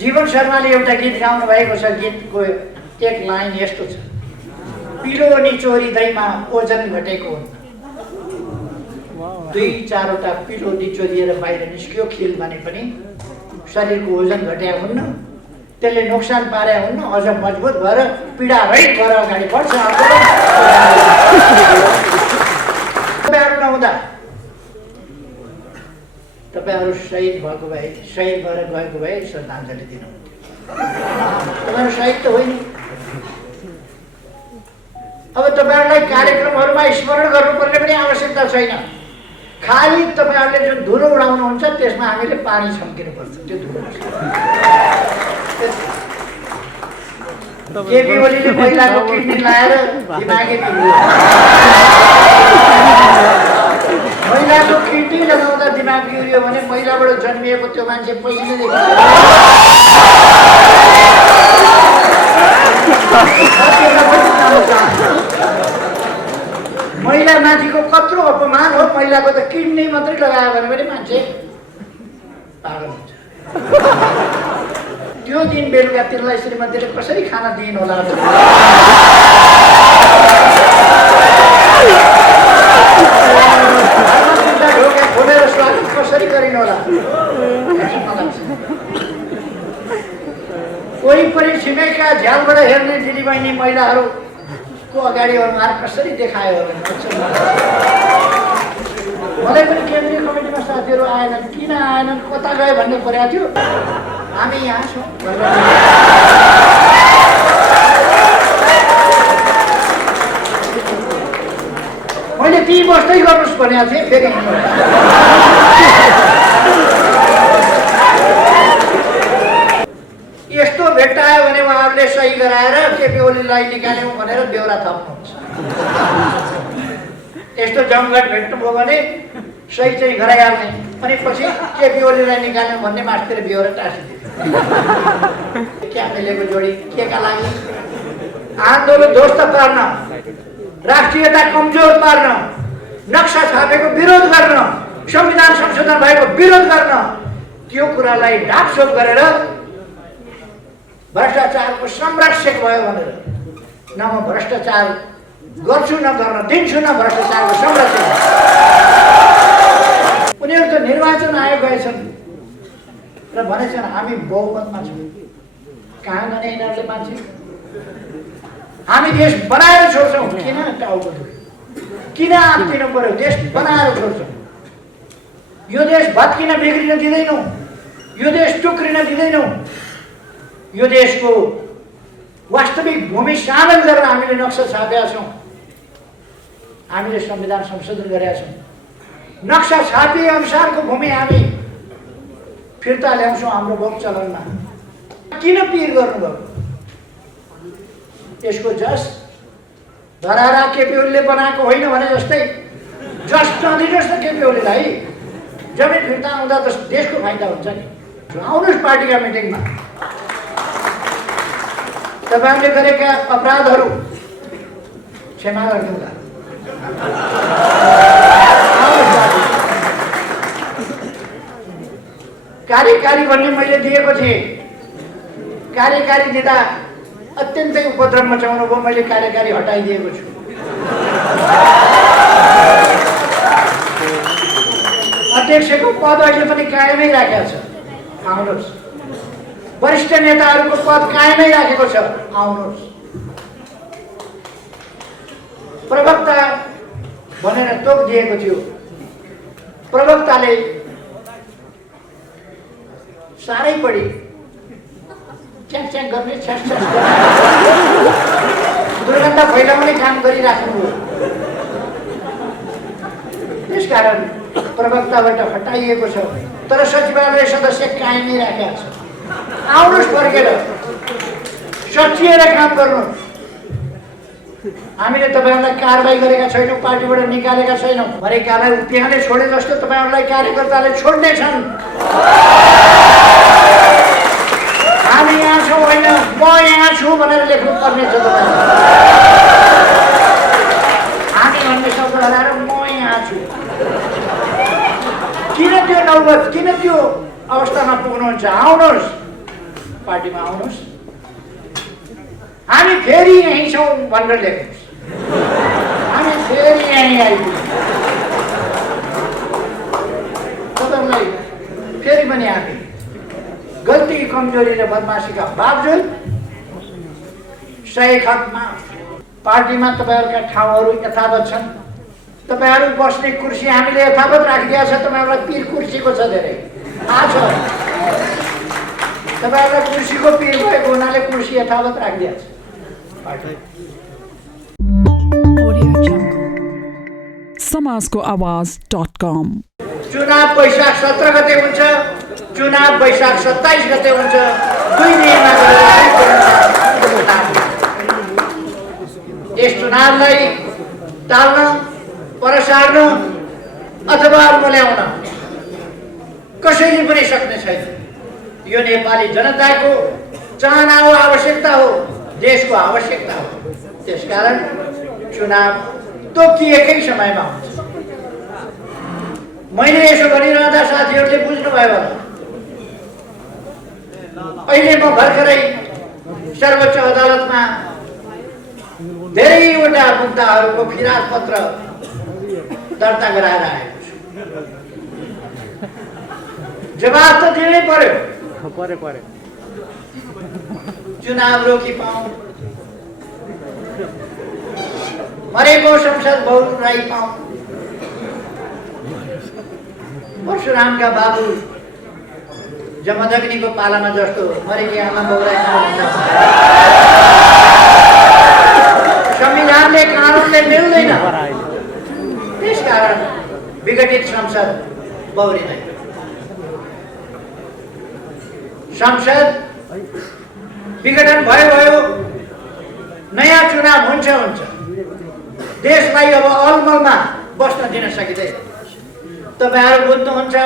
जीवन शर्माले एउटा गीत गाउनु भएको छ। गीतको एक लाइन यस्तो छ, पिलो निचोरी दैमा ओजन घटेको हुन्न। दुई चारवटा पिलो निचोरिएर बाहिर निस्क्यो खिल भने पनि शरीरको ओजन घट्या हुन्न, त्यसले नोक्सान पारे हुन्न, अझ मजबुत भएर पीडा रहित भएर अगाडि बढ्छ। तपाईँहरू नहुँदा तपाईँहरू शहीद भएको भए, शहीद भएर गएको भए श्रद्धाञ्जली दिनुहुन्थ्यो। तपाईँहरू शहीद त होइन। अब तपाईँहरूलाई कार्यक्रमहरूमा स्मरण गर्नुपर्ने पनि आवश्यकता छैन। खाली तपाईँहरूले जुन धुलो उडाउनुहुन्छ त्यसमा हामीले पानी छम्किनुपर्छ। त्यो धुलो केपी ओलीले महिलाको किडनी लाएर दिमागी बिग्रियो। महिलाको किडनी लगाउँदा दिमाग बिग्रियो भने महिलाबाट जन्मिएको त्यो मान्छे पहिलेदेखि महिला माथिको कत्रो अपमान हो। महिलाको त किडनी मात्रै लगायो भने पनि मान्छे पागल हुन्छ। त्यो दिन बेलुका तिनलाई श्रीमतीले कसरी खाना दिइन् होला, ढोका खोलेर स्वागत कसरी गरिन् होला। कोही पनि छिमेकका झ्यालबाट हेर्ने दिदीबहिनी महिलाहरूको अगाडि अनुहार कसरी देखायो होला। मलाई पनि केन्द्रीय कमिटीमा साथीहरू आएनन्, किन आएनन्, कता गयो भन्ने परेको थियो। हामी यहाँ छौँ। मैले ती बस्दै गर्नुहोस् भनेको थिएँ। फेरि यस्तो भेट्टायो भने उहाँहरूले सही गराएर केपी ओलीलाई निकाल्यौँ भनेर बेहोरा थप्नुहुन्छ। यस्तो जमघट भेट्नुभयो भने सही चाहिँ गराइहाल्ने, अनि पछि केपी ओलीलाई निकाल्यौँ भन्ने मास्तिर बेहोरा टाँसिदियो। क्या मिलेको जोडी केका लागि? आन्दोलन ध्वस्त पार्न, राष्ट्रियता कमजोर पार्न, नक्सा छापेको विरोध गर्न, संविधान संशोधन भएको विरोध गर्न, त्यो कुरालाई ढाकछोप गरेर भ्रष्टाचारको संरक्षक भयो भनेर न म भ्रष्टाचार गर्छु न गर्न दिन्छु न भ्रष्टाचारको संरक्षक। उनीहरू त निर्वाचन आयोग गएछन् र भनेछन् हामी बहुमतमा छौँ। कहाँ गने यिनीहरूले मान्छे? हामी देश बनाएर छोड्छौँ। किन टाउको दुख्यो, किन आत्तिनु पर्यो? देश बनाएर छोड्छौँ। यो देश भत्किन बिग्रिन दिँदैनौँ, यो देश टुक्रिन दिँदैनौँ। यो देशको वास्तविक भूमि सामेल गरेर हामीले नक्सा छापेका छौँ। हामीले संविधान संशोधन गरेका छौँ। नक्सा छापिए अनुसारको भूमि हामी फिर्ता ल्याउँछौँ हाम्रो भोग चलनमा। किन पिर गर्नुभयो? यसको जस धरारा केपी ओलीले बनाएको होइन भने जस्तै जस नदिनुहोस् न केपी ओलीलाई। जमिन फिर्ता आउँदा त देशको फाइदा हुन्छ नि। आउनुहोस् पार्टीका मिटिङमा। तपाईँहरूले गरेका अपराधहरू क्षमा गरिदिउँला। कार्यकारी भन्ने मैले दिएको थिएँ। कार्यकारी दिँदा अत्यन्तै उपद्रव मचाउनु भयो। मैले कार्यकारी हटाइदिएको छु। अध्यक्षको पद अहिले पनि कायमै राखेको छ, आउनुहोस्। वरिष्ठ नेताहरूको पद कायमै राखेको छ, आउनुहोस्। प्रवक्ता भनेर तोक दिएको थियो। प्रवक्ताले साह्रै बढी च्याक च्याक गर्ने, छ्यास छ्यास गर्ने, दुर्गन्ध फैलाउने काम गरिराख्नुभयो। त्यसकारण प्रवक्ताबाट हटाइएको छ, तर सचिवालय सदस्य कायमै राखेको छ। आउनुहोस् फर्केर, सचिएर काम गर्नु। हामीले तपाईँहरूलाई कारबाही गरेका छैनौँ, पार्टीबाट निकालेका छैनौँ। मरेकालाई उपियाले छोडे जस्तो तपाईँहरूलाई कार्यकर्ताले छोड्ने छन्। हामी यहाँ छौँ होइन, म यहाँ छु भनेर लेख्नु पर्ने छ तपाईँले। हामी भन्ने शब्द हराएर म यहाँ छु। किन त्यो नौबत, किन त्यो अवस्थामा पुग्नुहुन्छ? आउनुहोस्। पार्टीमा आउनुहोस्, हामी फेरि यहीँ छौँ भनेर लेख्नुहोस्, हामी फेरि यहीँ आइपुग्यौँ। तपाईँहरूलाई फेरि पनि हामी गल्ती, कमजोरी र बदमासीका बावजुद सही खतमा पार्टीमा तपाईँहरूका ठाउँहरू यथावत छन्। तपाईँहरू बस्ने कुर्सी हामीले यथावत राखिदिएको छ। तपाईँहरूलाई पीर कुर्सीको छ धेरै थाहा छ। तपाईँहरूलाई कुर्सीको पीर भएको हुनाले कुर्सी यथावत राखिदिएको छ पार्टी। समाजको आवाज.com। चुनाव वैशाख 17 गते हुन्छ, चुनाव वैशाख 27 गते हुन्छ। 2 दिनमा यस चुनावलाई टाल्न, पर सार्न अथवा ल्याउन कसैले पनि सक्ने छैन। यो नेपाली जनताको चाहना हो, आवश्यकता हो, देशको आवश्यकता हो। त्यसकारण चुनाव तोकिएकै समयमा हुन्छ। मैले यसो भनिरहँदा साथीहरूले बुझ्नुभयो होला। अहिले म भर्खरै सर्वोच्च अदालतमा धेरैवटा मुद्दाहरूको फिराद पत्र दर्ता गराएर आएको छु। जवाब त दिनै पर्यो। चुनाव रोकी पाऊँ, मरेको संसद बहुराई पाऊँ, परशुरामका बाबु जमदग्नीको पालामा जस्तो मरेकी आमा बहुराई संविधानले, कानुनले मिल्दैन। त्यसकारण विघटित संसद बहुरिँदैन। संसद विघटन भयो, नयाँ चुनाव हुन्छ। देशलाई अब अलमलमा बस्न दिन सकिँदैन। तपाईँहरू बुझ्नुहुन्छ,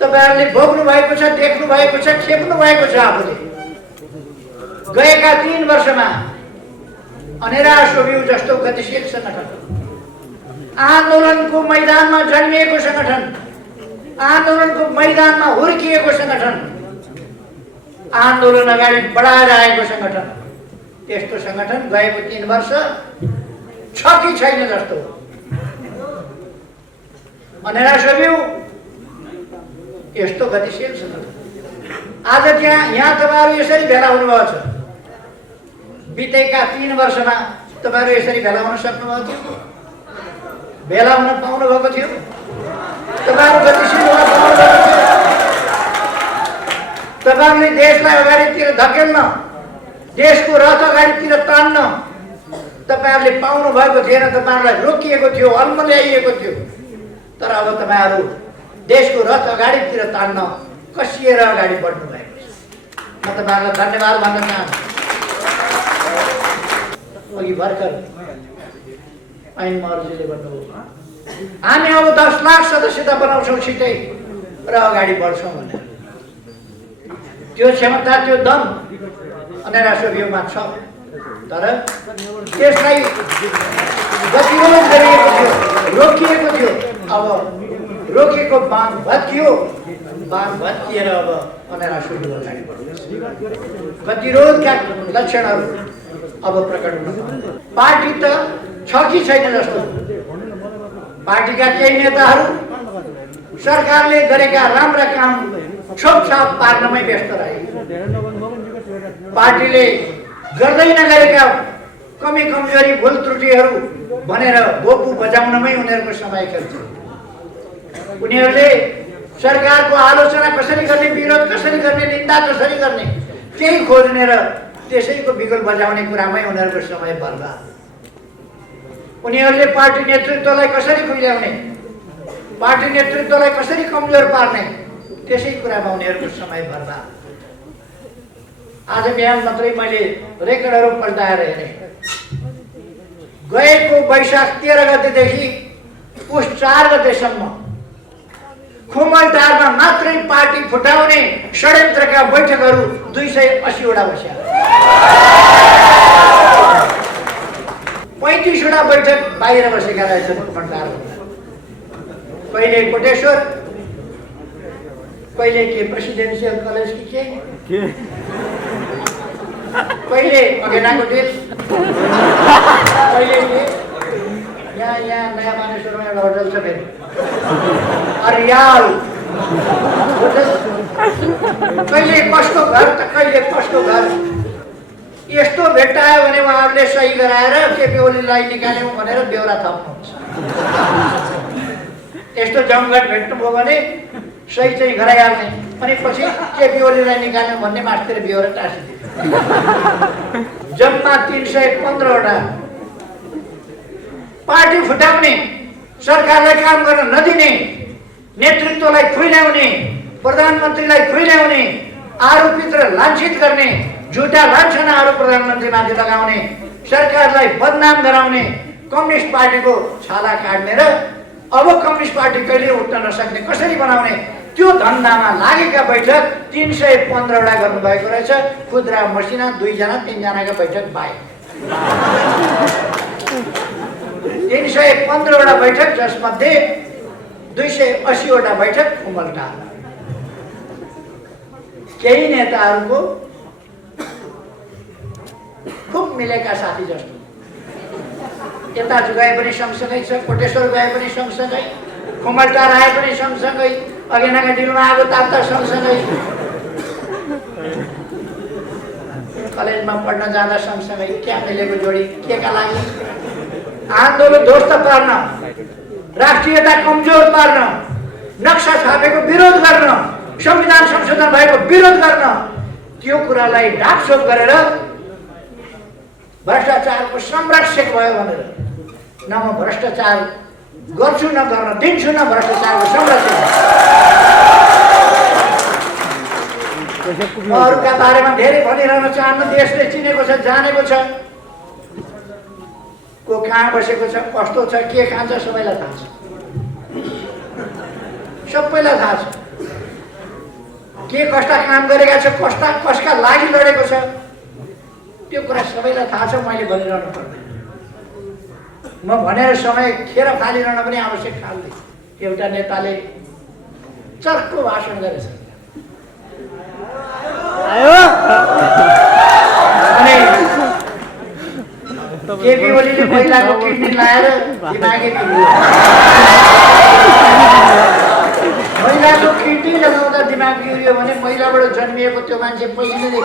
तपाईँहरूले भोग्नु भएको छ, देख्नु भएको छ, खेप्नु भएको छ। आफूले गएका 3 वर्षमा अनेरा सोभियु जस्तो गतिशील संगठन, आन्दोलनको मैदानमा जन्मिएको संगठन, आन्दोलनको मैदानमा हुर्किएको संगठन, आन्दोलन अगाडि बढाएर आएको संगठन, त्यस्तो संगठन गएको 3 वर्ष छ कि छैन जस्तो। अनेरा सोभियु यस्तो गतिशील संगठन आज यहाँ तपाईँहरू यसरी भेला हुनुभएको छ। बितेका 3 वर्षमा तपाईँहरू यसरी भेला हुन सक्नुभएको थियो? भेला हुन पाउनु भएको थियो? तपाईँहरू गतिशील हुन पाउनु भएको थियो? तपाईँहरूले देशलाई अगाडितिर धकेल्न, देशको रथ अगाडितिर तान्न तपाईँहरूले पाउनु भएको थिएन। तपाईँहरूलाई रोकिएको थियो, अल्मल्याइएको थियो। तर अब तपाईँहरू देशको रथ अगाडितिर तान्न कसिएर अगाडि बढ्नु भएको छ। म तपाईँहरूलाई धन्यवाद भन्न चाहन्छु। अघि भर्खर ऐन महर्जीले भन्नुभयो, हामी अब 10 लाख सदस्यता बनाउँछौँ छिटै र अगाडि बढ्छौँ भनेर। त्यो क्षमता, त्यो दम अनेरा सोभियुमा छ। तर त्यसलाई गतिरोध गरिएको थियो, रोकिएको थियो। अब रोकेको बाँध भत्कियो, बाँध भत्किएर अब अनेरा सोभियु अगाडि बढ्दैछ। गतिरोधका लक्षणहरू अब प्रकट हुन। पार्टी त छ कि छैन जस्तो। पार्टीका केही नेताहरू सरकारले गरेका राम्रा काम छोपछाप पार्नमै व्यस्त रहे। पार्टीले गर्दै नगरेका कमी कमजोरी भुल त्रुटिहरू भनेर गोपु बजाउनमै उनीहरूको समय खेल्छ। उनीहरूले सरकारको आलोचना कसरी गर्ने, विरोध कसरी गर्ने, निन्दा कसरी गर्ने, त्यही खोज्ने र त्यसैको बिगुल बजाउने कुरामै उनीहरूको समय बर्बाद। उनीहरूले पार्टी नेतृत्वलाई कसरी खुइल्याउने, पार्टी नेतृत्वलाई कसरी कमजोर पार्ने, त्यसै कुरामा उनीहरूको समय बर्बाद। आज बिहान मात्रै मैले रेकर्डहरू पल्टाएर हेरेँ। गएको वैशाख 13 गतेदेखि पुस 4 गतेसम्म खुमलटारमा मात्रै पार्टी फुटाउने षड्यन्त्रका बैठकहरू 280 वटा बस्या। 35 वटा बैठक बाहिर बसेका रहेछन् खुमलटारमा। कहिले कोटेश्वर, कहिले के प्रेसिडेन्सियल कलेज कि के कहिले अगेनाको डेल कहिले के यहाँ नयाँ मानेश्वरमा एउटा होटल छ फेरि अरियाल होटल कहिले कसको घर त कहिले कसको घर यस्तो भेट्टायो भने उहाँहरूले सही गराएर केपी ओलीलाई निकाल्यौँ भनेर बेहोरा थप्नुहुन्छ यस्तो जमघट भेट्नुभयो भने सही चाहिँ गराइहाल्ने अनि पछि केपी ओलीलाई निकाल्यौँ भन्ने मास्तिर बेहोरा टाँसिदियो जम्मा 315वटा पार्टी फुटाउने सरकारलाई काम गर्न नदिने नेतृत्वलाई खुइल्याउने प्रधानमन्त्रीलाई खुइल्याउने आरोपित र लाञ्छित गर्ने झुटा लान्छनाहरू प्रधानमन्त्रीमाथि लगाउने सरकारलाई बदनाम गराउने कम्युनिस्ट पार्टीको छाला काट्ने र अब कम्युनिस्ट पार्टी कहिले उठ्न नसक्ने कसरी बनाउने त्यो धन्दामा लागेका बैठक 315वटा गर्नुभएको रहेछ खुद्रा मसिना 2 जना 3 जनाका बैठक बाहेक 315वटा बैठक जसमध्ये 280वटा बैठक उमल्टा केही नेताहरूको खुब मिलेका साथी जस्तो यता जुगाए पनि सँगसँगै छ कोटेश्वर गए पनि सँगसँगै खुमलटार आए पनि सँगसँगै अगेनाका डिलमा आगो ताप्दा सँगसँगै कलेजमा पढ्न जाँदा सँगसँगै क्या मिलेको जोडी के का लागि आन्दोलन ध्वस्त पार्न राष्ट्रियता कमजोर पार्न नक्सा छापेको विरोध गर्न संविधान संशोधन भएको विरोध गर्न त्यो कुरालाई ढाकछोप गरेर भ्रष्टाचारको संरक्षक भयो भनेर न म भ्रष्टाचार गर्छु न गर्न दिन्छु न भ्रष्टाचारको संरक्षक अरूका बारेमा धेरै भनिरहन चाहन्न देशले चिनेको छ जानेको छ को कहाँ बसेको छ कस्तो छ के खान्छ सबैलाई थाहा छ सबैलाई थाहा छ के कस्ता काम गरेका छ कसका लागि लडेको छ त्यो कुरा सबैलाई थाहा छ मैले भनिरहनु पर्दैन म भनेर समय खेर फालिरहन पनि आवश्यक ठान्दै एउटा नेताले चर्को भाषण गरेछ अनि केपी ओलीले महिलाको किडनी लाएर दिमागी महिलाको किडनी लगाउँदा दिमाग बिग्रियो भने महिलाबाट जन्मिएको त्यो मान्छे पहिले नै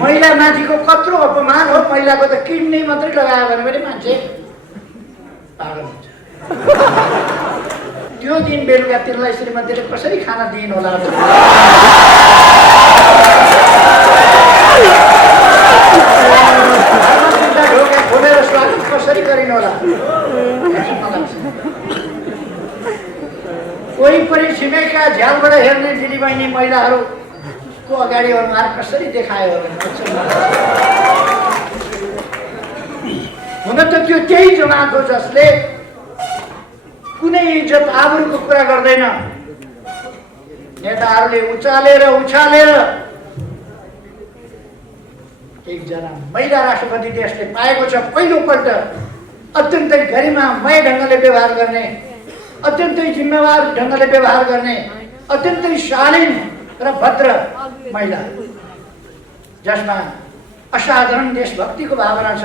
महिला माथिको कत्रो अपमान हो महिलाको त किडनी मात्रै लगायो भने पनि मान्छे पागल हुन्छ त्यो दिन बेलुका तिनलाई श्रीमतीले कसरी खाना दिइन् होला ढोका खोलेर स्वागत कसरी गरिन् होला कोही पनि छिमेकका झ्यालबाट हेर्ने दिदीबहिनी महिलाहरूको अगाडि अनुहार कसरी देखायो हुन त त्यो त्यही जमात हो जसले कुनै इज्जत आबरुको कुरा गर्दैन नेताहरूले उचालेर एकजना महिला राष्ट्रपति देशले पाएको छ पहिलोपल्ट अत्यन्तै गरिमामय ढङ्गले व्यवहार गर्ने अत्यन्तै जिम्मेवार ढङ्गले व्यवहार गर्ने अत्यन्तै शालीन र भद्र महिला जसमा असाधारण देशभक्तिको भावना छ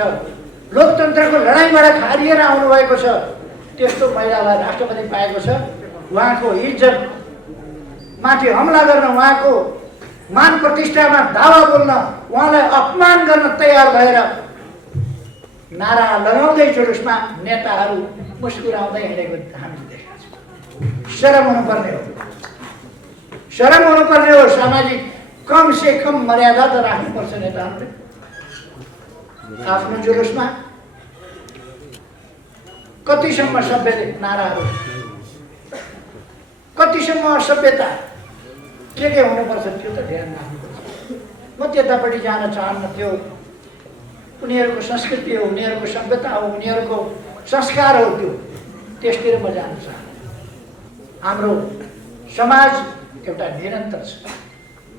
लोकतन्त्रको लडाइँबाट खारिएर आउनुभएको छ त्यस्तो महिलालाई राष्ट्रपति पाएको छ उहाँको इज्जत माथि हमला गर्न उहाँको मान प्रतिष्ठामा दावा बोल्न उहाँलाई अपमान गर्न तयार भएर नारा लगाउँदै जुलुसमा नेताहरू मुस्कुराउँदै हिँडेको हामीले देखेका छौँ शरम हुनुपर्ने हो सामाजिक कम से कम मर्यादा त राख्नुपर्छ नेताहरूले आफ्नो जुलुसमा कतिसम्म सभ्य नाराहरू कतिसम्म असभ्यता के हुनुपर्छ त्यो त ध्यान राख्नुपर्छ म त्यतापट्टि जान चाहन्न त्यो उनीहरूको संस्कृति हो उनीहरूको सभ्यता हो उनीहरूको संस्कार हो त्यो त्यसतिर म जान चाहन्न हाम्रो समाज एउटा निरन्तर छ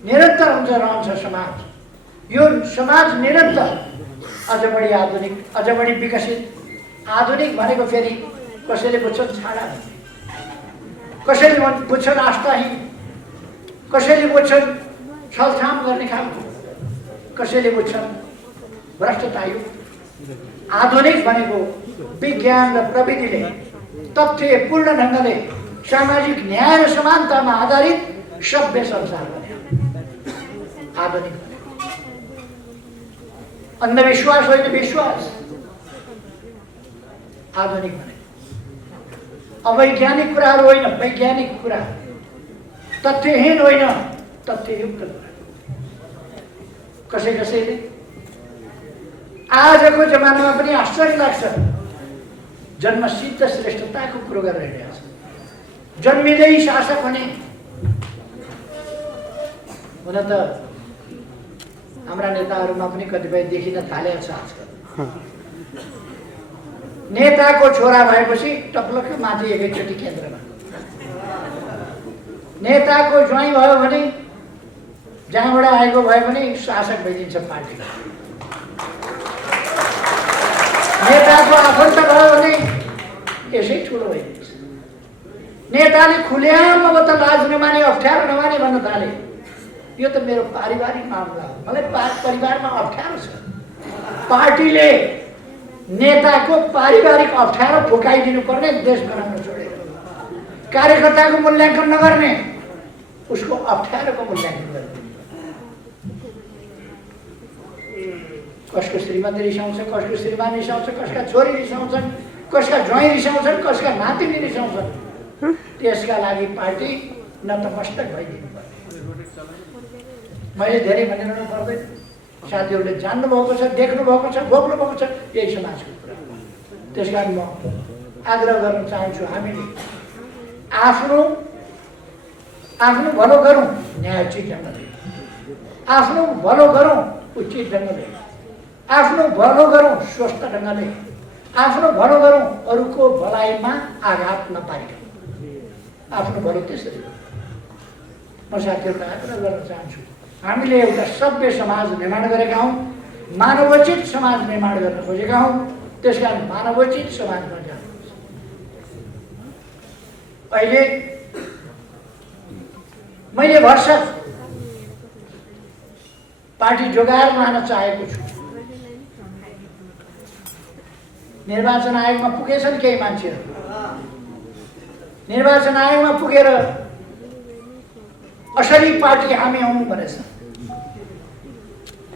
निरन्तर हुन्छ रहन्छ समाज यो समाज निरन्तर अझ बढी आधुनिक, अझ बढी विकसित। आधुनिक भनेको फेरि कसैले बुझ्छन् छाडा, कसैले बुझ्छन् आस्थाहीन, कसैले बुझ्छन् छलछाम गर्ने खालको, कसैले बुझ्छन् भ्रष्टतायुक्त। आधुनिक भनेको विज्ञान र प्रविधिले तथ्यपूर्ण ढङ्गले सामाजिक न्याय र समानतामा आधारित सभ्य संसार बन्यो। आधुनिक भनेको अन्धविश्वास होइन, विश्वास। आधुनिक भनेको अवैज्ञानिक कुराहरू होइन, वैज्ञानिक कुरा, तथ्यहीन होइन, तथ्ययुक्त कुरा। कसैले आजको जमानामा पनि आश्चर्य लाग्छ, जन्मसिद्ध श्रेष्ठताको कुरो गरिरहेको छ। जन्मिँदै शासक हुने। हुन त हाम्रा नेताहरूमा पनि कतिपय देखिन थालेको छ आजकल। नेताको छोरा भएपछि टप्लक्क माथि एकैचोटि केन्द्रमा, नेताको ज्वाइँ भयो भने जहाँबाट आएको भए पनि शासक भइदिन्छ पार्टीमा। नेताको आफन्त भयो भने यसै ठुलो भइदिन्छ। नेताले खुल्याम अब त लाज नमाने, अप्ठ्यारो नमाने भन्न थाले, यो त मेरो पारिवारिक मामला हो, मलाई परिवारमा अप्ठ्यारो छ। पार्टीले नेताको पारिवारिक अप्ठ्यारो फुकाइदिनु पर्ने, देश बनाउन छोडेर कार्यकर्ताको मूल्याङ्कन नगर्ने, उसको अप्ठ्यारोको मूल्याङ्कन गर्ने। कसको श्रीमती रिसाउँछ, कसको श्रीमान रिसाउँछ, कसका छोरी रिसाउँछन्, कसका ज्वाइँ रिसाउँछन्, कसका नातिनी रिसाउँछन्। त्यसका लागि पार्टी नतमस्तक भइदिनु पर्छ। मैले धेरै भनिरहनु पर्दैन, साथीहरूले जान्नु भएको छ, देख्नु भएको छ, भोग्नु भएको छ, यही समाजको कुरा। त्यस कारण म आग्रह गर्न चाहन्छु, हामीले आफ्नो भलो गरौँ न्यायोचित ढङ्गले, आफ्नो भलो गरौँ उचित ढङ्गले, आफ्नो भलो गरौँ स्वस्थ ढङ्गले, आफ्नो भलो गरौँ अरूको भलाइमा आघात नपारिकन। आफ्नो भलो त्यसरी म साथीहरूलाई आग्रह गर्न चाहन्छु, हामीले एउटा सभ्य समाज निर्माण गरेका हौँ, मानवोचित समाज निर्माण गर्न खोजेका हौँ। त्यसकारण मानवोचित समाजमा जानुपर्छ। अहिले मैले भरसक पार्टी जोगाएर लान चाहेको छु। निर्वाचन आयोगमा पुगेछन् केही मान्छेहरू, निर्वाचन आयोगमा पुगेर असली पार्टी हामी हौँ भनेछ।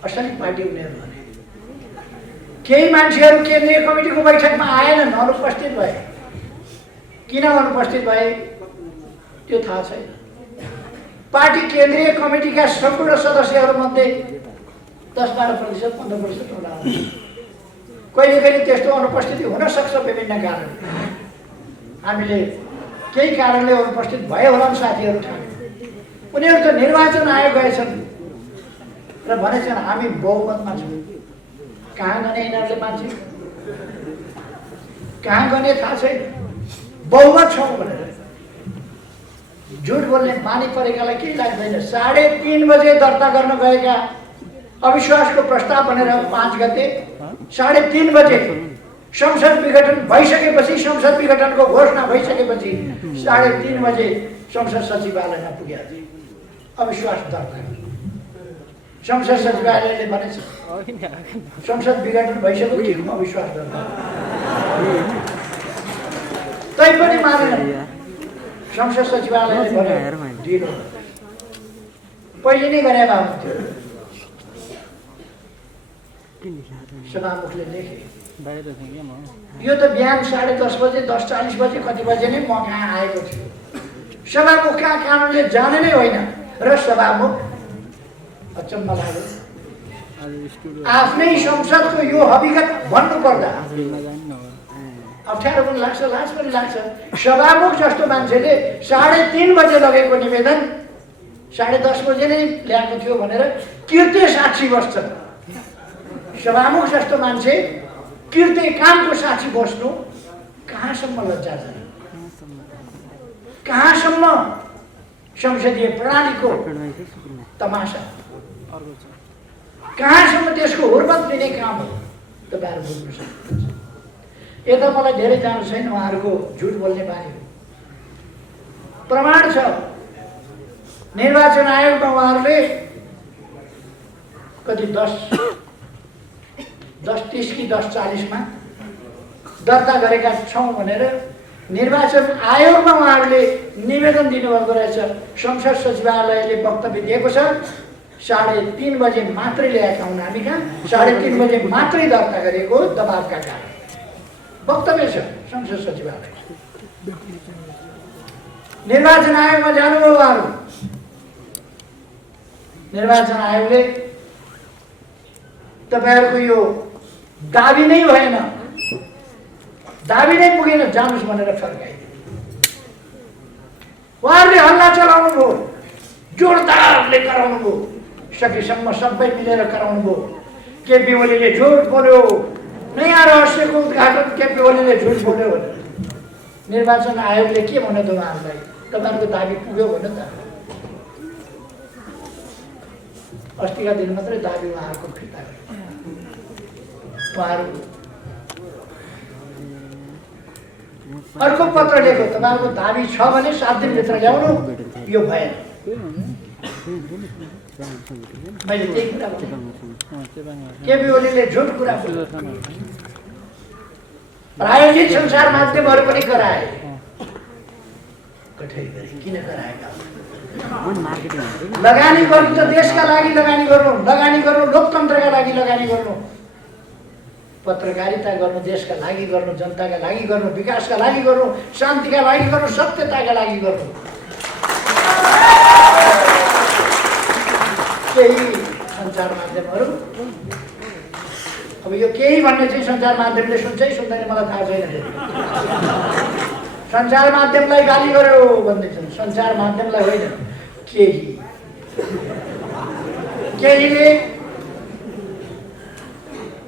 असली पार्टी उनीहरू भने केही मान्छेहरू केन्द्रीय कमिटीको बैठकमा आएनन्, अनुपस्थित भए। किन अनुपस्थित भए त्यो थाहा छैन। पार्टी केन्द्रीय कमिटीका सम्पूर्ण सदस्यहरूमध्ये 10-12%, 15% होला। कहिले कहिले त्यस्तो अनुपस्थिति हुन सक्छ विभिन्न कारण। हामीले केही कारणले अनुपस्थित भए होला साथीहरू ठाने। उनीहरू त निर्वाचन आयोग गएछन् र भनेछन् हामी बहुमतमा छौँ। कहाँ गने यिनीहरूले मान्छे, कहाँ गने थाहा छैन। बहुमत छौँ भनेर झुट बोल्ने बानी परेकालाई केही लाग्दैन। 3:30 बजे दर्ता गर्न गएका अविश्वासको प्रस्ताव भनेर 5 गते 3:30 बजे संसद विघटन भइसकेपछि, संसद विघटनको घोषणा भइसकेपछि 3:30 बजे संसद सचिवालयमा पुगेको थियो अविश्वास दर्ता। संसद सचिवालयले भनेछ संसद विघटन भइसक्यो कि अविश्वास दर्ता, तैपनि मानेन। संसद सचिवालयले भने ढिलो, पहिले नै गरे भए हुन्थ्यो। सभामुखले लेखे यो त बिहान 10:30 बजे 10:40 बजे कति बजे नै म कहाँ आएको थियो। सभामुख कहाँ कानुनले जाने नै होइन र सभामुख अचम्म लाग्यो। आफ्नै संसदको यो हकीकत भन्नु पर्दा अप्ठ्यारो पनि लाग्छ, लाज पनि लाग्छ। सभामुख जस्तो मान्छेले 3:30 बजे लगेको निवेदन 10:30 बजे नै ल्याएको थियो भनेर कृत्य साक्षी बस्छ। सभामुख जस्तो मान्छे कृत्य कामको साक्षी बस्नु कहाँसम्म लज्जाजनक, कहाँसम्म संसदीय प्रणालीको तमासा, कहाँसम्म त्यसको हुर्मत लिने काम हो। तपाईँहरू बुझ्नु सक्नुहुन्छ। यता मलाई धेरै जानु छैन, उहाँहरूको झुट बोल्ने बानी हो। प्रमाण छ, निर्वाचन आयोगमा उहाँहरूले कति 10:30 कि 10:40 दर्ता गरेका छौँ भनेर निर्वाचन आयोगमा उहाँहरूले निवेदन दिनुभएको रहेछ। संसद सचिवालयले वक्तव्य दिएको छ 3:30 बजे मात्रै ल्याएका हुन्, हामी कहाँ 3:30 बजे मात्रै दर्ता गरेको दबावका कारण वक्तव्य छ संसद सचिवालय। निर्वाचन आयोगमा जानुभयो उहाँहरू, निर्वाचन आयोगले तपाईँहरूको यो दाबी नै भएन, दाबी नै पुगेन, जानुस् भनेर फर्काइदियो। उहाँहरूले हल्ला चलाउनु भयो, जोरदारले कराउनु भयो, सकेसम्म सबै मिलेर कराउनु भयो। केपी ओलीले झुट बोल्यो, नयाँ रहस्यको उद्घाटन केपी ओलीले झुट बोल्यो भनेर निर्वाचन आयोगले के भन्यो त उहाँहरूलाई, तपाईँहरूको दाबी पुग्यो भन्यो त। अस्तिका दिन मात्रै दाबी उहाँहरूको फिर्ता गर्यो। उहाँहरू अर्को पत्र लेख्यो, तपाईँहरूको दाबी छ भने 7 दिनभित्र ल्याउनु, यो भएन। मैले त्यही कुरा भने केपी ओलीले झुट कुरा बोल्यो। प्रायोजित सञ्चार माध्यमहरू पनि कराए, कठै गरे, किन कराएका? लगानी गर्नु त देशका लागि लगानी गर्नु, लगानी गर्नु लोकतन्त्रका लागि लगानी गर्नु, पत्रकारिता गर्नु देशका लागि गर्नु, जनताका लागि गर्नु, विकासका लागि गर्नु, शान्तिका लागि गर्नु, सत्यताका लागि गर्नु। केही सञ्चार माध्यमहरू, अब यो केही भन्ने चाहिँ सञ्चार माध्यमले सुन्छ कि सुन्दैन मलाई थाहा छैन। सञ्चार माध्यमलाई गाली गर्यो भन्दैछन्, सञ्चार माध्यमलाई होइन,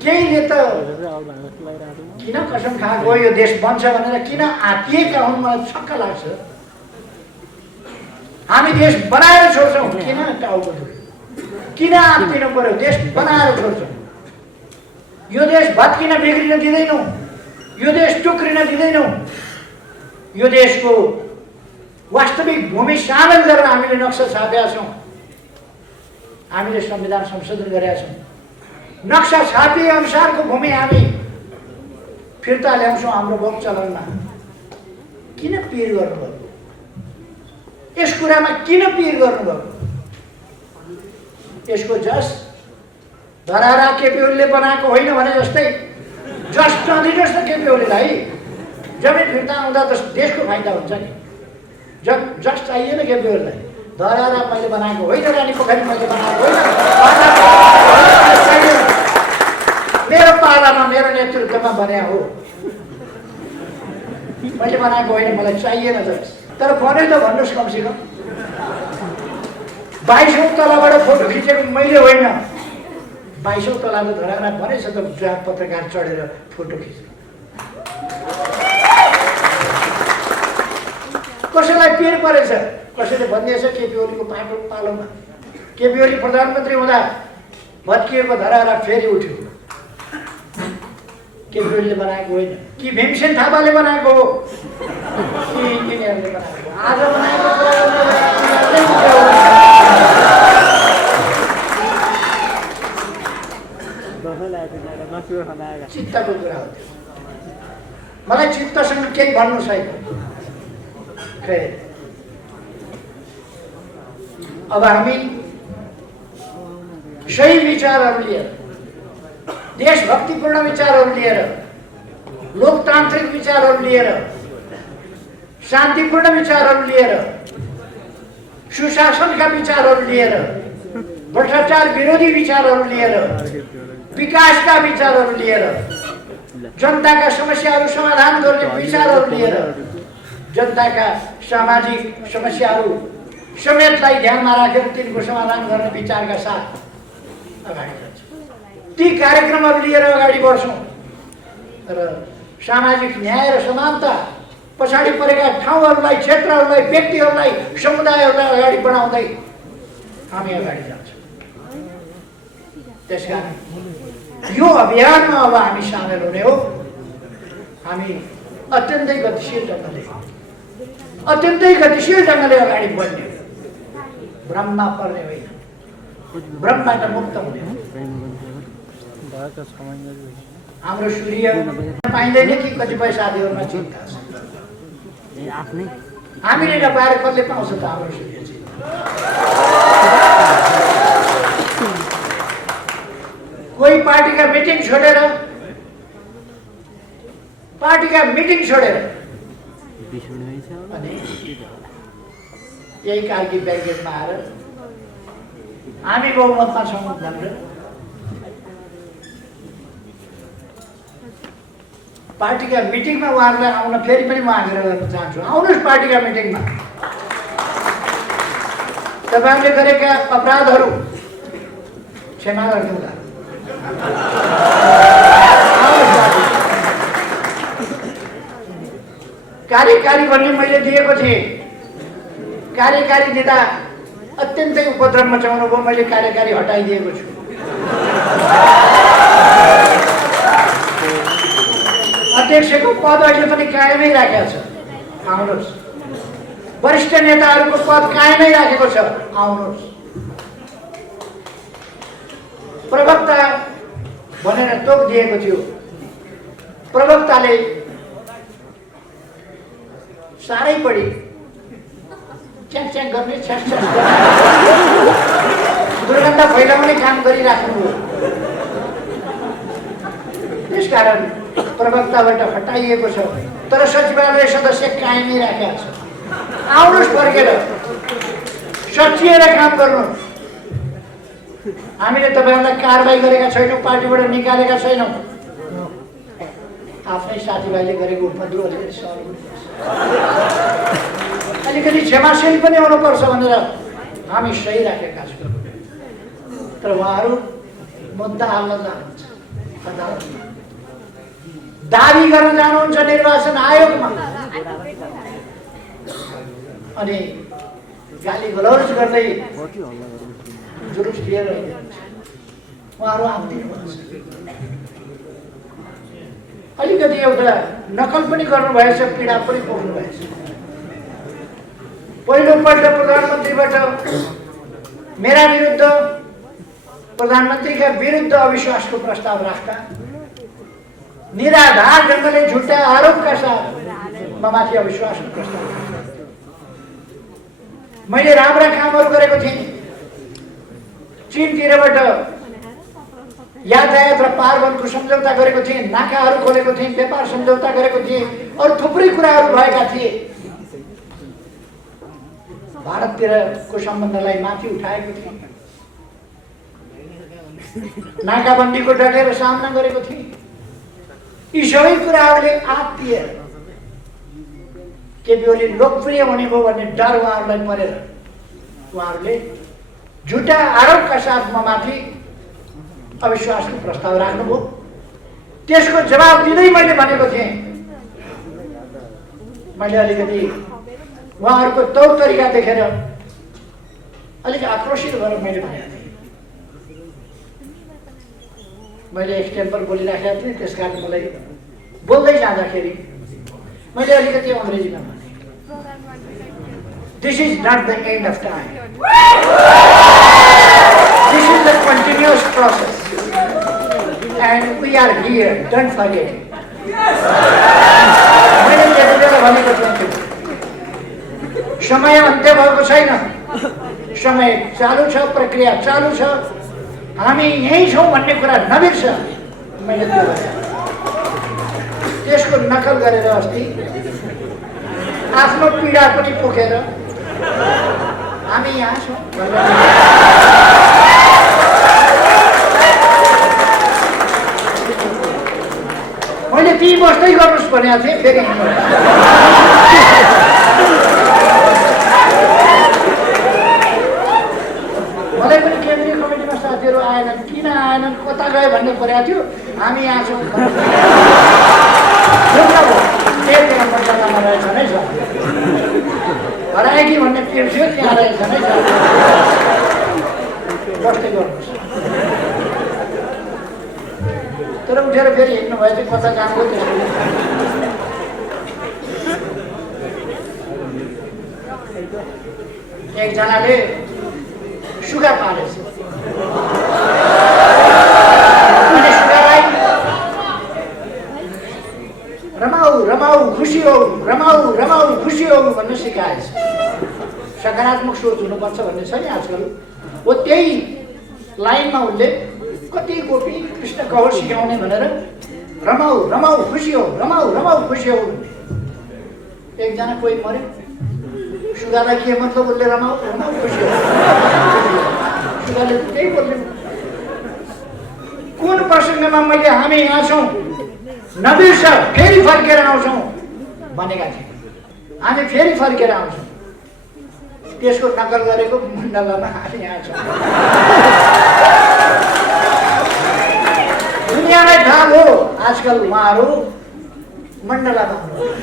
केहीले त किन कसम खाएको यो देश बन्छ भनेर किन आत्तिएका हुन् मलाई छक्क लाग्छ। हामी देश बनाएर छोड्छौँ, किन टाउको दुख्यो, किन आत्तिनु पर्यो? देश बनाएर छोड्छौँ। यो देश भत्किन बिग्रिन दिँदैनौँ, यो देश टुक्रिन दिँदैनौँ। यो देशको वास्तविक भूमि सामेल गरेर हामीले नक्सा छापेका छौँ, हामीले संविधान संशोधन गरेका छौँ। नक्सा छापिए अनुसारको भूमि हामी फिर्ता ल्याउँछौँ हाम्रो भोग चलनमा। किन पिर गर्नुभयो? यस कुरामा किन पिर गर्नुभयो? यसको जस धरारा केपी ओलीले बनाएको होइन भने जस्तै जस नदिनुहोस् न केपी ओलीलाई। जमिन फिर्ता हुँदा त देशको फाइदा हुन्छ नि। जस चाहिएन केपी ओलीलाई। धरारा मैले बनाएको होइन, रानी पोखरी मैले बनाएको होइन, मेरो पालामा मेरो नेतृत्वमा बने हो, मैले बनाएको होइन, मलाई चाहिएन जस। तर भन्यो त भन्नुहोस् कमसेकम 22औं तलाबाट फोटो खिचेको मैले होइन, 22औं तलाको धरारा भनेछ त जहाँ पत्रकार चढेर फोटो खिच्नु। कसैलाई पिर परेछ, कसैले भनिदिएछ केपी ओलीको पालोमा केपी ओली प्रधानमन्त्री हुँदा भत्किएको धरारा फेरि उठ्यो। केपी ओलीले बनाएको होइन कि भीमसेन थापाले बनाएको हो कि इन्जिनियरले बनाएको हो? आज बनाएको चित्तको कुरा हो त्यो। मलाई चित्तसँग केही भन्नु छैन। अब हामी सही विचारहरू लिएर, देशभक्तिपूर्ण विचारहरू लिएर, लोकतान्त्रिक विचारहरू लिएर, शान्तिपूर्ण विचारहरू लिएर, सुशासनका विचारहरू लिएर, भ्रष्टाचार विरोधी विचारहरू लिएर, विकासका विचारहरू लिएर, जनताका समस्याहरू समाधान गर्ने विचारहरू लिएर, जनताका सामाजिक समस्याहरू समेतलाई ध्यानमा राखेर तिनको समाधान गर्ने विचारका साथ अगाडि बढ्छौँ। ती कार्यक्रमहरू लिएर अगाडि बढ्छौँ र सामाजिक न्याय र समानता, पछाडि परेका ठाउँहरूलाई, क्षेत्रहरूलाई, व्यक्तिहरूलाई, समुदायहरूलाई अगाडि बढाउँदै हामी अगाडि जान्छौँ। त्यसकारण यो अभियानमा अब हामी सामेल हुने हो। हामी अत्यन्तै गतिशील ढङ्गले अगाडि बढ्ने, भ्रममा पर्ने होइन, भ्रमबाट मुक्त हुने। हाम्रो सूर्य पाइँदैन कि कतिपय साथीहरूमा चिन्ता छ। हामीले नपाएर कसले पाउँछ त हाम्रो सूर्य चाहिँ? कोही पार्टीका मिटिङ छोडेर अनि यही कार्की ब्यारिकेडमा आएर हामी बहुमतमा छौँ भनेर पार्टीका मिटिङमा उहाँहरूलाई आउन फेरि पनि म आग्रह गर्न चाहन्छु। आउनुहोस् पार्टीका मिटिङमा। तपाईँहरूले गरेका अपराधहरू क्षमा गरिदिउँला। कार्यकारी भन्ने मैले दिएको थिएँ। कार्यकारी दिँदा अत्यन्तै उपद्रव मचाउनु भयो। मैले कार्यकारी हटाइदिएको छु। अध्यक्षको पद अहिले पनि कायमै राखेको छ, आउनुहोस्। वरिष्ठ नेताहरूको पद कायमै राखेको छ, आउनुहोस्। प्रवक्ता भनेर तोक दिएको थियो। प्रवक्ताले साह्रै बढी च्याक गर्ने, छ्यास गर्ने, दुर्गन्ध फैलाउने काम गरिराख्नुभयो। त्यसकारण प्रवक्ताबाट हटाइएको छ, तर सचिवालय सदस्य कायमै राखेको छ। आउनुहोस् फर्केर, सचिएर काम गर्नु। हामीले तपाईँहरूलाई कारबाही गरेका छैनौँ, पार्टीबाट निकालेका छैनौँ। आफ्नै साथीभाइले गरेको उपद्रव अलिकति क्षमाशील पनि हुनुपर्छ भनेर हामी सही राखेका छौँ। तर उहाँहरू मुद्दा हाल्न जानुहुन्छ, अदालतमा दाबी गर्न जानुहुन्छ निर्वाचन आयोगमा, अनि गाली गलौज गर्दै जुलुस लिएर उहाँहरू आउँदिनुहुन्छ। अलिकति एउटा नकल पनि गर्नुभएछ, पीडा पनि पोख्नु भएछ। पहिलोपल्ट प्रधानमन्त्रीबाट मेरा विरुद्ध, प्रधानमन्त्रीका विरुद्ध अविश्वासको प्रस्ताव राख्दा निराधार ढङ्गले झुटा आरोपका साथ ममाथि अविश्वासको प्रस्ताव। मैले राम्रा कामहरू गरेको थिएँ। चीनतिरबाट यातायात र पारवनको सम्झौता गरेको थिएँ, नाकाहरू खोलेको थिएँ, व्यापार सम्झौता गरेको थिएँ, अरू थुप्रै कुराहरू भएका थिए। भारततिरको सम्बन्धलाई माथि उठाएको थिएँ। नाकाबन्दीको डटेर सामना गरेको थिएँ। यी सबै कुराहरूले आत्तिएर केपी ओली लोकप्रिय हुने भयो भन्ने डर उहाँहरूलाई परेर उहाँहरूले झुटा आरोपका साथ ममाथि अविश्वासको प्रस्ताव राख्नुभयो। त्यसको जवाब दिँदै मैले भनेको थिएँ, मैले अलिकति उहाँहरूको तौर तरिका देखेर अलिक आक्रोशित भएर मैले भनेको थिएँ। मैले एक्सटेम्पर बोलिराखेको थिएँ, त्यस कारण मलाई बोल्दै जाँदाखेरि मैले अलिकति अङ्ग्रेजीमा भने, this is not the end of time, this is the continuous process and we are here, don't forget it. मैले त्यति बेला भनेको थिएँ, समय अन्त्य भएको छैन, समय चालु छ, प्रक्रिया चालु छ, हामी यहीँ छौँ भन्ने कुरा नबिर्स। मैले त्यो भने त्यसको नकल गरेर अस्ति आफ्नो पीडा पनि पोखेर हामी यहाँ छौँ मैले ती बस्दै गर्नुहोस् भनेको थिएँ। फेरि मलाई पनि केन्द्रीय कमिटीमा साथीहरू आएनन्, किन आएनन्, कता गयो भन्ने परेको थियो। हामी यहाँ छौँ मण्डलामा रहेछ नै छ, हराए कि भन्ने पिर थियो, त्यहाँ रहेछ नै छ, बस्दै गर्नुहोस्। तर उठेर फेरि हिँड्नु भयो चाहिँ कता जानुभयो त्यसको एकजनाले सुगा पालेछ अनि सुगालाई रमाऊ रमाऊ खुसी हो रमाऊ रमाऊ खुसी हो भन्नु सिकाएछ सकारात्मक सोच हुनुपर्छ भन्ने छ नि आजकल हो त्यही लाइनमा उसले कति गोपी कृष्ण कहो सिकाउने भनेर रमाऊ रमाऊ खुसी हो रमाऊ रमाऊ खुसी हो एकजना कोही मर्यो सुगालाई के मतलब उसले रमाऊ रमाऊ खुसी हो सुगाले त्यही बोल्ने कुन प्रसङ्गमा मैले हामी यहाँ छौँ नबिर्स फेरि फर्केर आउँछौँ भनेका थियौँ हामी फेरि फर्केर आउँछौँ त्यसको नकल गरेको मण्डलामा हामी यहाँ छौँ दुनियाँलाई थाहा हो आजकल उहाँहरू मण्डलामा हुनुहुन्छ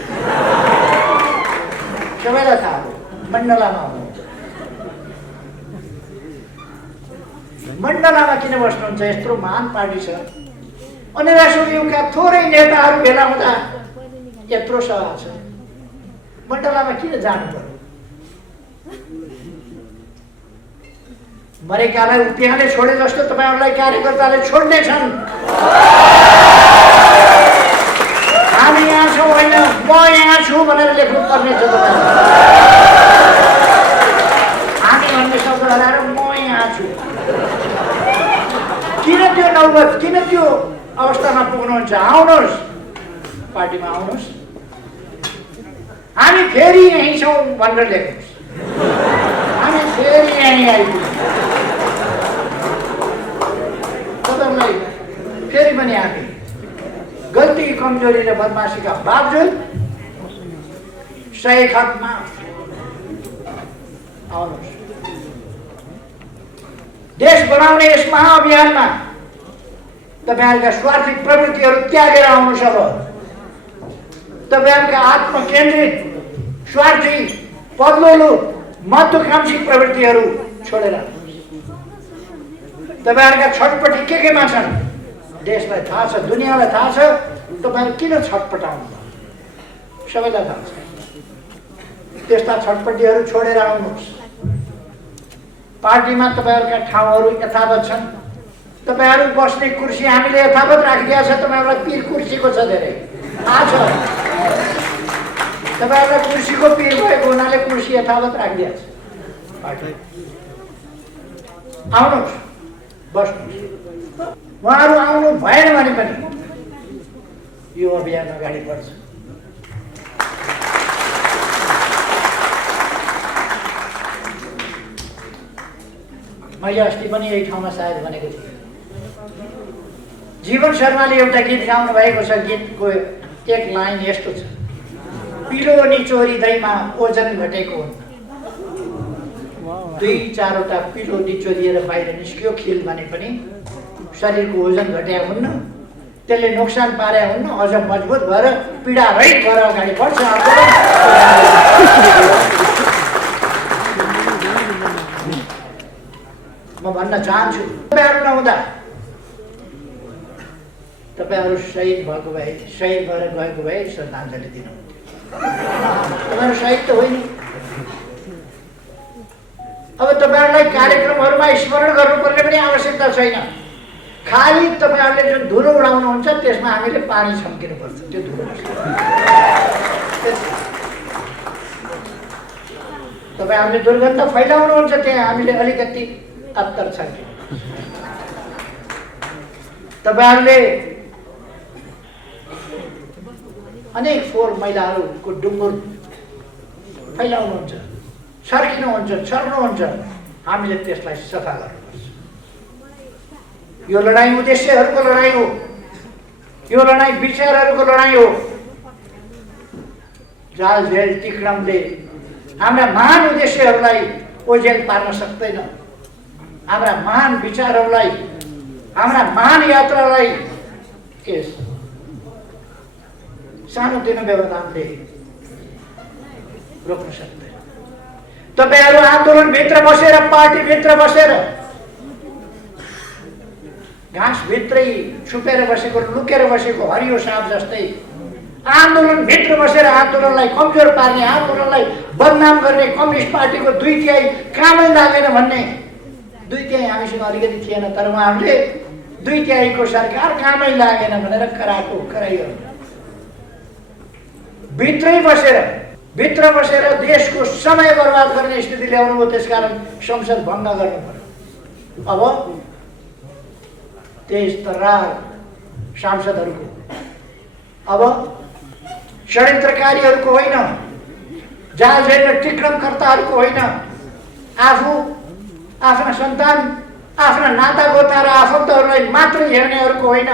सबैलाई थाहा हो मण्डलामा हुनुहुन्छ मण्डलामा किन बस्नुहुन्छ यत्रो महान पार्टी छ अनि राष्ट्रयुका थोरै नेताहरू भेला हुँदा यत्रो सभा छ मण्डलामा किन जानु पर्यो मरेकालाई उपियाले छोडे जस्तो तपाईँहरूलाई कार्यकर्ताले छोड्ने छन् हामी यहाँ छौँ होइन म यहाँ छु भनेर लेख्नु पर्ने छ तपाईँलाई हामी भन्ने शब्द हराएर म यहाँ छु किन त्यो नौबत किन त्यो अवस्थामा पुग्नुहुन्छ आउनुहोस् पार्टीमा आउनुहोस् हामी फेरि यहीँ छौँ भनेर लेख्नुहोस् हामी फेरि यहीँ आइपुग्यौँ तपाईँहरूलाई फेरि पनि हामी गल्ती कमजोरी र बदमासीका बावजुद सही हकमा आउनुहोस् देश बनाउने यस महाअभियानमा तपाईँहरूका स्वार्थी प्रवृत्तिहरू त्यागेर आउनुहोस् अब तपाईँहरूका आत्मकेन्द्रित स्वार्थी पदलोलु महत्त्वकांक्षी प्रवृत्तिहरू छोडेर तपाईँहरूका छटपटी केमा छन् देशलाई थाहा छ दुनियाँलाई थाहा छ तपाईँहरू किन छटपटाउनु सबैलाई थाहा छ त्यस्ता छटपटीहरू छोडेर आउनुहोस् पार्टीमा तपाईँहरूका ठाउँहरू यथावत छन् तपाईँहरू बस्ने कुर्सी हामीले यथावत राखिदिएको छ तपाईँहरूलाई पीर कुर्सीको छ धेरै थाहा छ तपाईँहरूलाई कुर्सीको पीर भएको हुनाले कुर्सी यथावत राखिदिएको छ पार्टी आउनुहोस् बस्नुहोस् उहाँहरू आउनु भएन भने पनि यो अभियान अगाडि बढ्छ मैले अस्ति पनि यही ठाउँमा सायद भनेको थिएँ जीवन शर्माले एउटा गीत गाउनु भएको छ गीतको एक लाइन यस्तो छ पिलो निचोरी दैमा ओजन घटेको हुन्न दुई चारवटा पिलो निचोरिएर बाहिर निस्कियो खिल भने पनि शरीरको ओजन घट्या हुन्न त्यसले नोक्सान पारे हुन्न अझ मजबुत भएर पीडा रहित भएर अगाडि बढ्छ म भन्न चाहन्छु तपाईँहरू नहुँदा तपाईँहरू शहीद भएको भए शहीद भएर गएको भए श्रद्धाञ्जली दिनुहुन्थ्यो तपाईँहरू शहीद त होइन अब तपाईँहरूलाई कार्यक्रमहरूमा स्मरण गर्नुपर्ने पनि आवश्यकता छैन खाली तपाईँहरूले जुन धुलो उडाउनुहुन्छ त्यसमा हामीले पानी छम्किनुपर्छ त्यो धुलो तपाईँहरूले दुर्गन्ध फैलाउनुहुन्छ त्यहाँ हामीले अलिकति अत्तर छम्क्यौँ तपाईँहरूले अनेक फोहोर मैलाहरूको डुङ्गुर फैलाउनुहुन्छ छर्किनुहुन्छ छर्नुहुन्छ हामीले त्यसलाई सफा गर्नुपर्छ यो लडाईँ उद्देश्यहरूको लडाईँ हो यो लडाईँ विचारहरूको लडाईँ हो जाल झेल तिक्रमले हाम्रा महान उद्देश्यहरूलाई ओझेल पार्न सक्दैन हाम्रा महान विचारहरूलाई हाम्रा महान यात्रालाई यस सानोतिनो व्यवधानले रोक्न सक्दैन तपाईँहरू आन्दोलनभित्र बसेर पार्टीभित्र बसेर घाँसभित्रै छुपेर बसेको लुकेर बसेको हरियो साँप जस्तै आन्दोलनभित्र बसेर आन्दोलनलाई कमजोर पार्ने, आन्दोलनलाई बदनाम गर्ने, कम्युनिस्ट पार्टीको 2/3 कामै लागेन भन्ने, 2/3 हामीसँग अलिकति थिएन, तर उहाँहरूले 2/3 को सरकार कामै लागेन भनेर कराएको कराइयो। भित्र बसेर देशको समय बर्बाद गर्ने स्थिति ल्याउनु हो, त्यसकारण संसद भङ्ग गर्नु पर्यो। अब तेज तर्रार सांसदहरूको, अब षड्यन्त्रकारीहरूको होइन, जहाज हेर्न टिक्रमकर्ताहरूको होइन, आफू आफ्ना सन्तान, आफ्ना नाता गोता र आफन्तहरूलाई मात्रै हेर्नेहरूको होइन,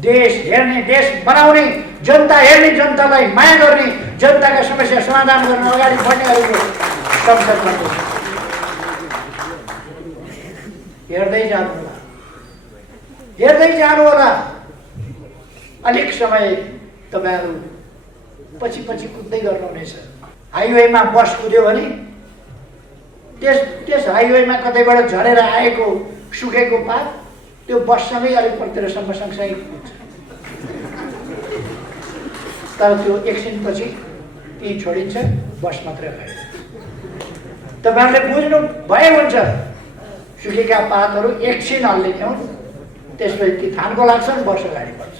देश हेर्ने, देश बनाउने, जनता हेर्ने, जनतालाई माया गर्ने, जनताका समस्या समाधान गर्न अगाडि बढ्नेहरूको संसद बन्दैछ। हेर्दै जानु होला। अलिक समय तपाईहरु पछि कुद्दै गर्नुहुनेछ। हाइवेमा बस कुद्यो भने त्यस हाइवेमा कतैबाट झरेर आएको सुकेको पात त्यो बससँगै अलिक परतिरसम्म सँगसँगै कुद्छ, तर त्यो एकछिनपछि ती छोडिन्छ, बस मात्रै भयो। तपाईहरुले बुझ्नु भए हुन्छ, सुकेका पातहरू एकछिन हल्लिने हुन्, त्यसपछि ती थानको लाग्छन्, बस अगाडि बढ्छ।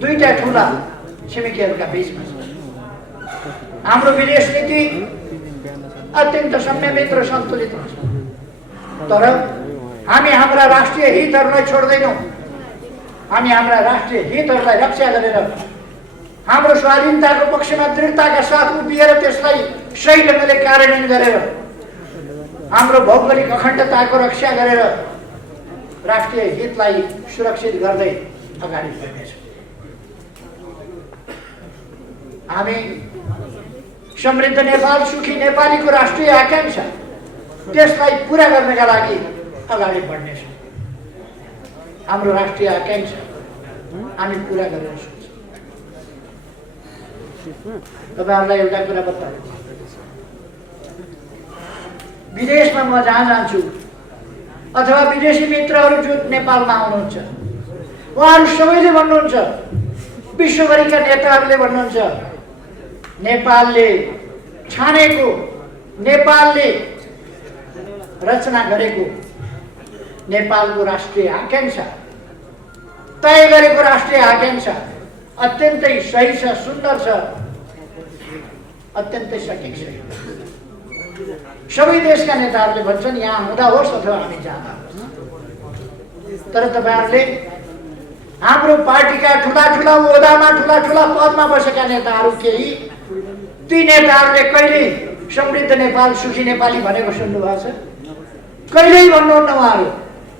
दुईटा ठुला छिमेकीहरूका बीचमा हाम्रो विदेश नीति अत्यन्त संयमित र सन्तुलित हुन्छ, तर हामी हाम्रा राष्ट्रिय हितहरूलाई छोड्दैनौँ। हामी हाम्रा राष्ट्रिय हितहरूलाई रक्षा गरेर हाम्रो स्वाधीनताको पक्षमा दृढताका साथ उभिएर त्यसलाई सही ढङ्गले कार्यान्वयन गरेर हाम्रो भौगोलिक अखण्डताको रक्षा गरेर राष्ट्रिय हितलाई सुरक्षित गर्दै अगाडि बढ्नेछौँ। हामी समृद्ध नेपाल, सुखी नेपालीको राष्ट्रिय आकांक्षा, त्यसलाई पूरा गर्नका लागि अगाडि बढ्नेछौँ। हाम्रो राष्ट्रिय आकांक्षा हामी पूरा गरेर सक्छौँ। तपाईहरुलाई एउटा कुरा बताउँ, विदेशमा म जहाँ जान्छु अथवा विदेशी मित्रहरू जो नेपालमा आउनुहुन्छ, उहाँहरू सबैले भन्नुहुन्छ, विश्वभरिका नेताहरूले भन्नुहुन्छ, नेपालले छानेको, नेपालले रचना गरेको नेपालको राष्ट्रिय आकांक्षा, तय गरेको राष्ट्रिय आकांक्षा अत्यन्तै सही छ, सुन्दर छ, अत्यन्तै सठिक छ। सबै देशका नेताहरूले भन्छन्, यहाँ हुँदा होस् अथवा हामी जाँदा होस्। तर तपाईहरुले हाम्रो पार्टीका ठुला ओहदामा, ठुला पदमा बसेका नेताहरू केही, ती नेताहरूले कहिल्यै समृद्ध नेपाल, सुखी नेपाली भनेको सुन्नु भएको छ? कहिल्यै भन्नुहुन्न उहाँहरू,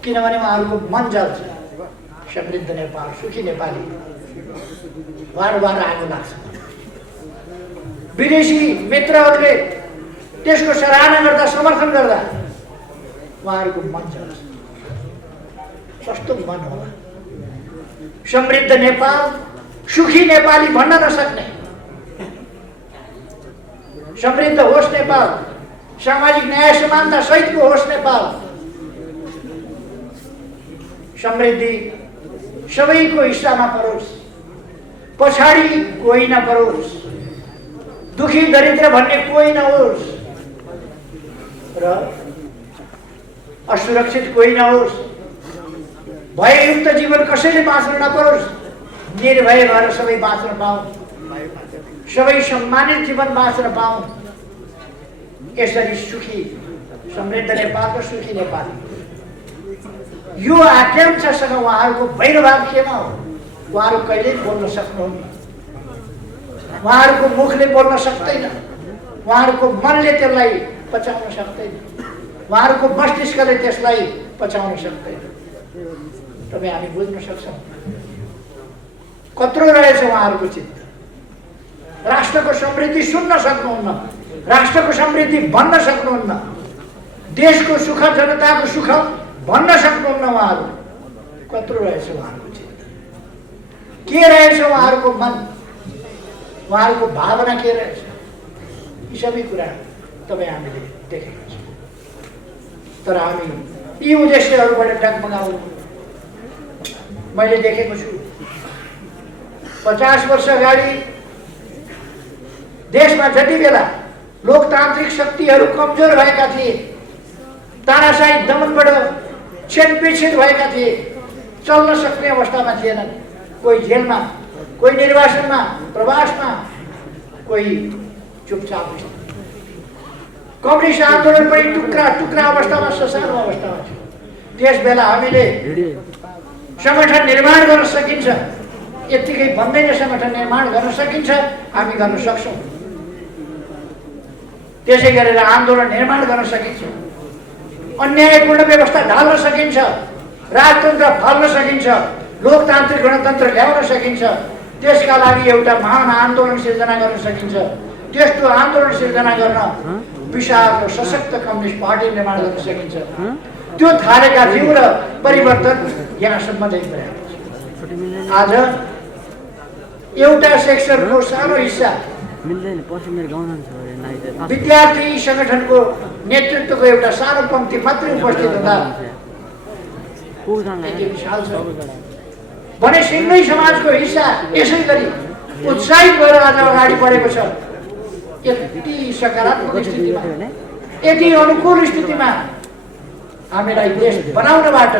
किनभने उहाँहरूको मन जल्छ समृद्ध नेपाल, सुखी नेपाली बार आगो लाग्छ। विदेशी मित्रहरूले त्यसको सराहना गर्दा, समर्थन गर्दा उहाँहरूको मन जल्छ। कस्तो मन होला? समृद्ध नेपाल, सुखी नेपाली भन्न नसक्ने, समृद्ध होस् नेपाल, सामाजिक न्याय समानता सहितको होस् नेपाल, समृद्धि सबैको हिस्सामा परोस्, पछाडि कोही नपरोस्, दुखी दरिद्र भन्ने कोही नहोस् र असुरक्षित कोही नहोस्, भययुक्त जीवन कसैले बाँच्न नपरोस्, निर्भय भएर सबै बाँच्न पाउन्, सबै सम्मानित जीवन बाँच्न पाउन्। यसरी सुखी समृद्ध नेपाल र सुखी नेपाली, यो आकांक्षासँग उहाँहरूको वैरभाव केमा हो? उहाँहरू कहिल्यै बोल्न सक्नुहुन्न, उहाँहरूको मुखले बोल्न सक्दैन, उहाँहरूको मनले त्यसलाई पचाउन सक्दैन, उहाँहरूको मस्तिष्कले त्यसलाई पचाउन सक्दैन। तपाईँ हामी बुझ्न सक्छौँ कत्रो रहेछ उहाँहरूको चित्त। राष्ट्रको समृद्धि सुन्न सक्नुहुन्न, राष्ट्रको समृद्धि भन्न सक्नुहुन्न, देशको सुख, जनताको सुख भन्न सक्नुहुन्न। उहाँहरू कत्रो रहेछ उहाँहरूको चित्त, के रहेछ उहाँहरूको मन, उहाँहरूको भावना के रहेछ, यी सबै कुरा तपाईँ हामीले देखेका छौँ। तर हामी यी उद्देश्यहरूबाट डगमगाउँ मैले देखेको छु। 50 वर्ष अगाडि देशमा जति बेला लोकतान्त्रिक शक्तिहरू कमजोर भएका थिए, तानाशाही दमनबाट क्षणपेक्षित भएका थिए, चल्न सक्ने अवस्थामा थिएनन्। कोही जेलमा, कोही निर्वासनमा, प्रवासमा, कोही चुपचाप। कम्युनिस्ट आन्दोलन पनि टुक्रा टुक्रा अवस्थामा, ससानो अवस्थामा थियो। त्यस बेला हामीले संगठन निर्माण गर्न सकिन्छ, यत्तिकै भन्दैन संगठन निर्माण गर्न सकिन्छ, हामी गर्न सक्छौँ। त्यसै गरेर आन्दोलन निर्माण गर्न सकिन्छ, अन्यायपूर्ण व्यवस्था ढाल्न सकिन्छ, राजतन्त्र फाल्न सकिन्छ, लोकतान्त्रिक गणतन्त्र ल्याउन सकिन्छ। त्यसका लागि एउटा महान आन्दोलन सिर्जना गर्न सकिन्छ। त्यस्तो आन्दोलन सिर्जना गर्न विशाल र सशक्त कम्युनिस्ट पार्टी निर्माण गर्न सकिन्छ। त्यो थालेका थियौँ र परिवर्तन यहाँसम्म देखिरहेको छ। आज एउटा सेक्सनको सानो हिस्सा विद्यार्थी संगठनको नेतृत्वको एउटा सानो पंक्ति मात्रै उपस्थित हुँदा विशाल छ भने सिङ्गै समाजको हिस्सा यसै गरी उत्साहित भएर आज अगाडि बढेको छ। यति सकारात्मक स्थितिमा, यति अनुकूल स्थितिमा हामीलाई देश बनाउनबाट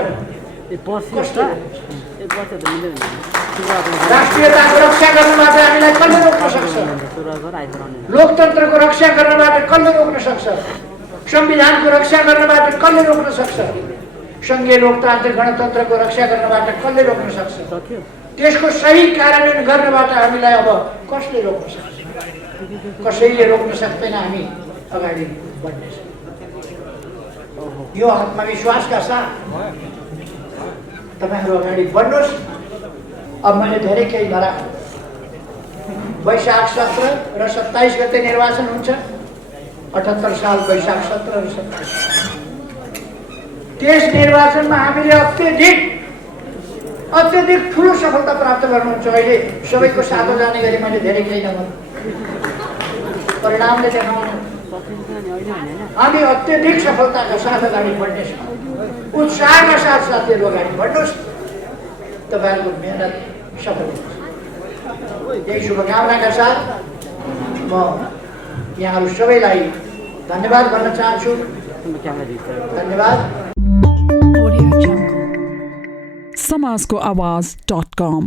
राष्ट्रियताको रक्षा गर्नबाट हामीलाई कसले रोक्न सक्छ? लोकतन्त्रको रक्षा गर्नबाट कसले रोक्न सक्छ? संविधानको रक्षा गर्नबाट कसले रोक्न सक्छ? संघीय लोकतान्त्रिक गणतन्त्रको रक्षा गर्नबाट कसले रोक्न सक्छ? त्यसको सही कार्यान्वयन गर्नबाट हामीलाई अब कसले रोक्न सक्छ? कसैले रोक्न सक्दैन। हामी अगाडि बढ्नेछौँ यो आत्मविश्वासका साथ। तपाईहरु अगाडि बढ्नुहोस्। अब मैले धेरै केही नराख्नु। वैशाख 17 र 27 गते निर्वाचन हुन्छ। 78 साल वैशाख 17 र 27। त्यस निर्वाचनमा हामीले अत्यधिक ठुलो सफलता प्राप्त गर्नुहुन्छ। अहिले सबैको साथो जाने गरी मैले धेरै केही नभन्नु, परिणामले देखाउनु। हामी अत्यधिक सफलताका साथ अगाडि बढ्नेछौँ। उत्साहका साथ साथीहरू अगाडि बढ्नुहोस्। तपाईँहरूको मेहनत सफल होस्। यही शुभकामनाका साथ म यहाँहरू सबैलाई धन्यवाद भन्न चाहन्छु। धन्यवाद। समाजको आवाज.com